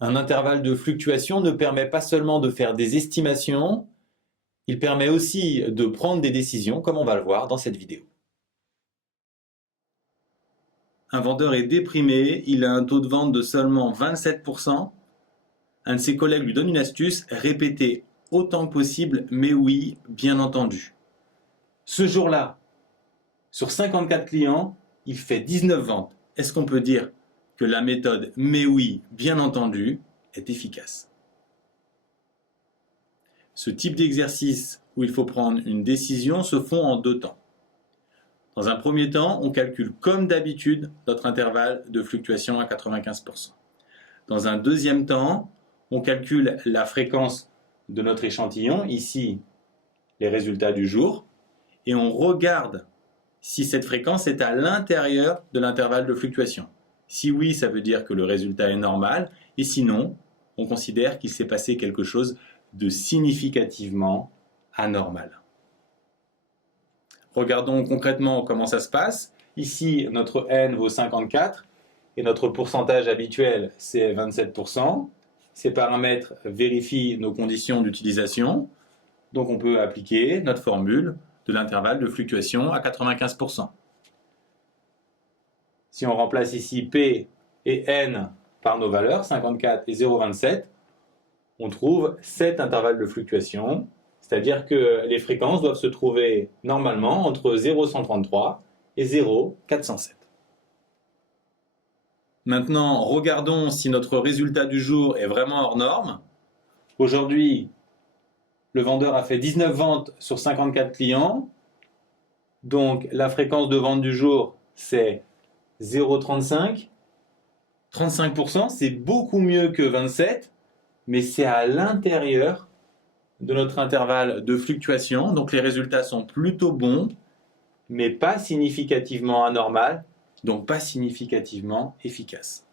Un intervalle de fluctuation ne permet pas seulement de faire des estimations, il permet aussi de prendre des décisions, comme on va le voir dans cette vidéo. Un vendeur est déprimé, il a un taux de vente de seulement 27%. Un de ses collègues lui donne une astuce, répétez autant que possible, mais oui, bien entendu. Ce jour-là, sur 54 clients, il fait 19 ventes. Est-ce qu'on peut dire que la méthode mais oui, bien entendu est efficace? Ce type d'exercice où il faut prendre une décision se font en deux temps. Dans un premier temps, on calcule comme d'habitude notre intervalle de fluctuation à 95%. Dans un deuxième temps, on calcule la fréquence de notre échantillon, ici les résultats du jour, et on regarde si cette fréquence est à l'intérieur de l'intervalle de fluctuation. Si oui, ça veut dire que le résultat est normal, et sinon, on considère qu'il s'est passé quelque chose de significativement anormal. Regardons concrètement comment ça se passe. Ici, notre n vaut 54 et notre pourcentage habituel, c'est 27%. Ces paramètres vérifient nos conditions d'utilisation. Donc on peut appliquer notre formule de l'intervalle de fluctuation à 95%. Si on remplace ici P et N par nos valeurs, 54 et 0,27, on trouve cet intervalle de fluctuation, c'est-à-dire que les fréquences doivent se trouver normalement entre 0,133 et 0,407. Maintenant, regardons si notre résultat du jour est vraiment hors norme. Aujourd'hui, le vendeur a fait 19 ventes sur 54 clients. Donc, la fréquence de vente du jour, c'est 0,35. 35%, c'est beaucoup mieux que 27, mais c'est à l'intérieur de notre intervalle de fluctuation. Donc, les résultats sont plutôt bons, mais pas significativement anormal, donc pas significativement efficaces.